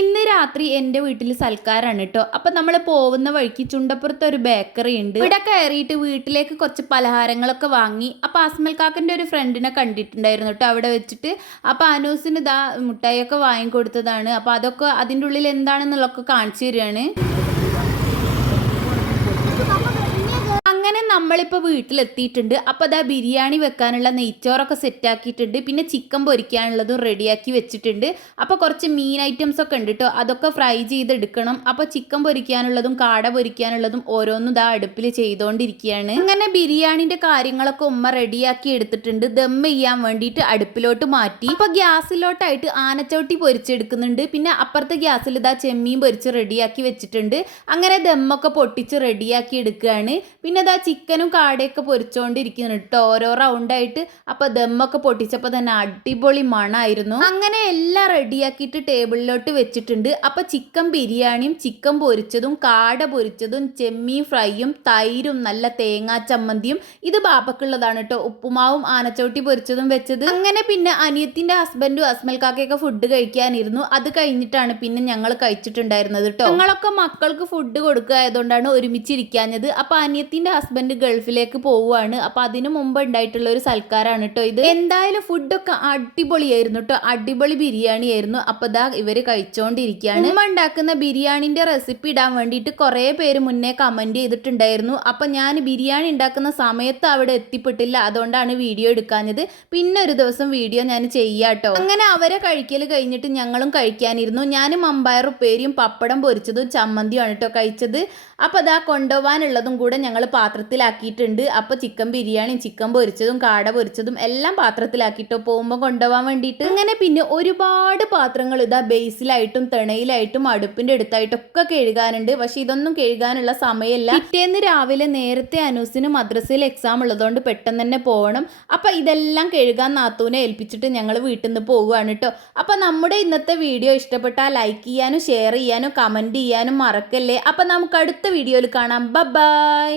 ഇന്ന് രാത്രി എന്റെ വീട്ടിൽ സൽക്കാരാണ് കേട്ടോ അപ്പം നമ്മൾ പോകുന്ന വഴിക്ക് ചുണ്ടപ്പുറത്ത് ഒരു ബേക്കറി ഉണ്ട്. ഇവിടെ കയറിയിട്ട് വീട്ടിലേക്ക് കുറച്ച് പലഹാരങ്ങളൊക്കെ വാങ്ങി അപ്പം ആസ്മൽ കാക്കന്റെ ഒരു ഫ്രണ്ടിനെ കണ്ടിട്ടുണ്ടായിരുന്നു കേട്ടോ അവിടെ വെച്ചിട്ട് അപ്പം അനൂസിന് ഇതാ മുട്ടായിയൊക്കെ വാങ്ങിക്കൊടുത്തതാണ്. അപ്പം അതൊക്കെ അതിന്റെ ഉള്ളിൽ എന്താണെന്നുള്ളതൊക്കെ കാണിച്ചു തരികയാണ്. അങ്ങനെ നമ്മളിപ്പോൾ വീട്ടിലെത്തിയിട്ടുണ്ട്. അപ്പോൾ അതാ ബിരിയാണി വെക്കാനുള്ള നെയ്ച്ചോറൊക്കെ സെറ്റാക്കിയിട്ടുണ്ട്. പിന്നെ ചിക്കൻ പൊരിക്കാനുള്ളതും റെഡിയാക്കി വെച്ചിട്ടുണ്ട്. അപ്പോൾ കുറച്ച് മീൻ ഐറ്റംസ് ഒക്കെ ഉണ്ട് കേട്ടോ അതൊക്കെ ഫ്രൈ ചെയ്തെടുക്കണം. അപ്പോൾ ചിക്കൻ പൊരിക്കാനുള്ളതും കാട പൊരിക്കാനുള്ളതും ഓരോന്നും ഇതാ അടുപ്പിൽ ചെയ്തുകൊണ്ടിരിക്കുകയാണ് അങ്ങനെ ബിരിയാണിന്റെ കാര്യങ്ങളൊക്കെ ഉമ്മ റെഡിയാക്കി എടുത്തിട്ടുണ്ട്. ദം ചെയ്യാൻ വേണ്ടിയിട്ട് അടുപ്പിലോട്ട് മാറ്റി. അപ്പോൾ ഗ്യാസിലോട്ടായിട്ട് ആനച്ചവട്ടി പൊരിച്ചെടുക്കുന്നുണ്ട്. പിന്നെ അപ്പുറത്തെ ഗ്യാസിൽ ഇതാ ചെമ്മീൻ പൊരിച്ച് റെഡിയാക്കി വെച്ചിട്ടുണ്ട്. അങ്ങനെ ദമ്മൊക്കെ പൊട്ടിച്ച് റെഡിയാക്കി എടുക്കുകയാണ്. പിന്നെ ഇതാ ചിക്കനും കാടയൊക്കെ പൊരിച്ചുകൊണ്ടിരിക്കുന്നുണ്ട് കേട്ടോ. ഓരോ റൗണ്ടായിട്ട് അപ്പോൾ ദമ്മൊക്കെ പൊട്ടിച്ചപ്പോൾ തന്നെ അടിപൊളി മണമായിരുന്നു അങ്ങനെ എല്ലാം റെഡിയാക്കിയിട്ട് ടേബിളിലോട്ട് വെച്ചിട്ടുണ്ട്. അപ്പോൾ ചിക്കൻ ബിരിയാണിയും ചിക്കൻ പൊരിച്ചതും കാട പൊരിച്ചതും ചെമ്മീൻ ഫ്രൈയും തൈരും നല്ല തേങ്ങാ ചമ്മന്തിയും. ഇത് ബാപ്പക്കുള്ളതാണ് കേട്ടോ. ഉപ്പുമാവും ആനച്ചോട്ടി പൊരിച്ചതും വെച്ചത്. അങ്ങനെ പിന്നെ അനിയത്തിന്റെ ഹസ്ബൻഡും അസ്മൽ കാക്കയൊക്കെ ഫുഡ് കഴിക്കാനിരുന്നു. അത് കഴിഞ്ഞിട്ടാണ് പിന്നെ ഞങ്ങൾ കഴിച്ചിട്ടുണ്ടായിരുന്നത് കേട്ടോ. ഞങ്ങളൊക്കെ മക്കൾക്ക് ഫുഡ് കൊടുക്കുക ആയതുകൊണ്ടാണ് ഒരുമിച്ചിരിക്കാഞ്ഞത്. അപ്പൊ അനിയത്തിന്റെ ഹസ്ബൻഡ് ഗൾഫിലേക്ക് പോവുകയാണ്. അപ്പൊ അതിനു മുമ്പ് ഉണ്ടായിട്ടുള്ള ഒരു സൽക്കാരാണ് കേട്ടോ ഇത്. എന്തായാലും ഫുഡൊക്കെ അടിപൊളിയായിരുന്നു കേട്ടോ അടിപൊളി ബിരിയാണി ആയിരുന്നു അപ്പൊ ഇതാ ഇവർ കഴിച്ചോണ്ടിരിക്കുകയാണ്. ഉമ്മ ഉണ്ടാക്കുന്ന ബിരിയാണിന്റെ റെസിപ്പി ഇടാൻ വേണ്ടിയിട്ട് കുറേ പേര് മുന്നേ കമന്റ് ചെയ്തിട്ടുണ്ടായിരുന്നു. അപ്പൊ ഞാൻ ബിരിയാണി ഉണ്ടാക്കുന്ന സമയത്ത് അവിടെ എത്തിപ്പെട്ടില്ല. അതുകൊണ്ടാണ് വീഡിയോ എടുക്കാഞ്ഞത്. പിന്നെ ഒരു ദിവസം വീഡിയോ ഞാൻ ചെയ്യാട്ടോ അങ്ങനെ അവരെ കഴിക്കൽ കഴിഞ്ഞിട്ട് ഞങ്ങളും കഴിക്കാനിരുന്നു. ഞാൻ മമ്പയർ ഉപ്പേരിയും പപ്പടം പൊരിച്ചതും ചമ്മന്തിയുമാണ് കേട്ടോ കഴിച്ചത്. അപ്പോൾ അതാ കൊണ്ടുപോകാനുള്ളതും കൂടെ ഞങ്ങൾ പാത്രത്തിലാക്കിയിട്ടുണ്ട്. അപ്പോൾ ചിക്കൻ ബിരിയാണി ചിക്കൻ പൊരിച്ചതും കാട പൊരിച്ചതും എല്ലാം പാത്രത്തിലാക്കിയിട്ടോ. പോകുമ്പോൾ കൊണ്ടുപോകാൻ വേണ്ടിയിട്ട്. അങ്ങനെ പിന്നെ ഒരുപാട് പാത്രങ്ങൾ ഇതാ ബേസിലായിട്ടും തിണയിലായിട്ടും അടുപ്പിന്റെ അടുത്തായിട്ടൊക്കെ കഴുകാനുണ്ട്. പക്ഷേ ഇതൊന്നും കഴുകാനുള്ള സമയമല്ല. പിറ്റേന്ന് രാവിലെ നേരത്തെ അനൂസിന് മദ്രസയിൽ എക്സാം ഉള്ളതുകൊണ്ട് പെട്ടെന്ന് തന്നെ പോകണം. അപ്പൊ ഇതെല്ലാം കഴുകാൻ നാത്തൂനെ ഏൽപ്പിച്ചിട്ട് ഞങ്ങൾ വീട്ടിൽ നിന്ന് പോവുകയാണ് കേട്ടോ അപ്പൊ നമ്മുടെ ഇന്നത്തെ വീഡിയോ ഇഷ്ടപ്പെട്ടാൽ ലൈക്ക് ചെയ്യാനും ഷെയർ ചെയ്യാനും കമന്റ് ചെയ്യാനും മറക്കല്ലേ? അപ്പൊ നമുക്ക് അടുത്ത വീഡിയോയിൽ കാണാം. ബൈ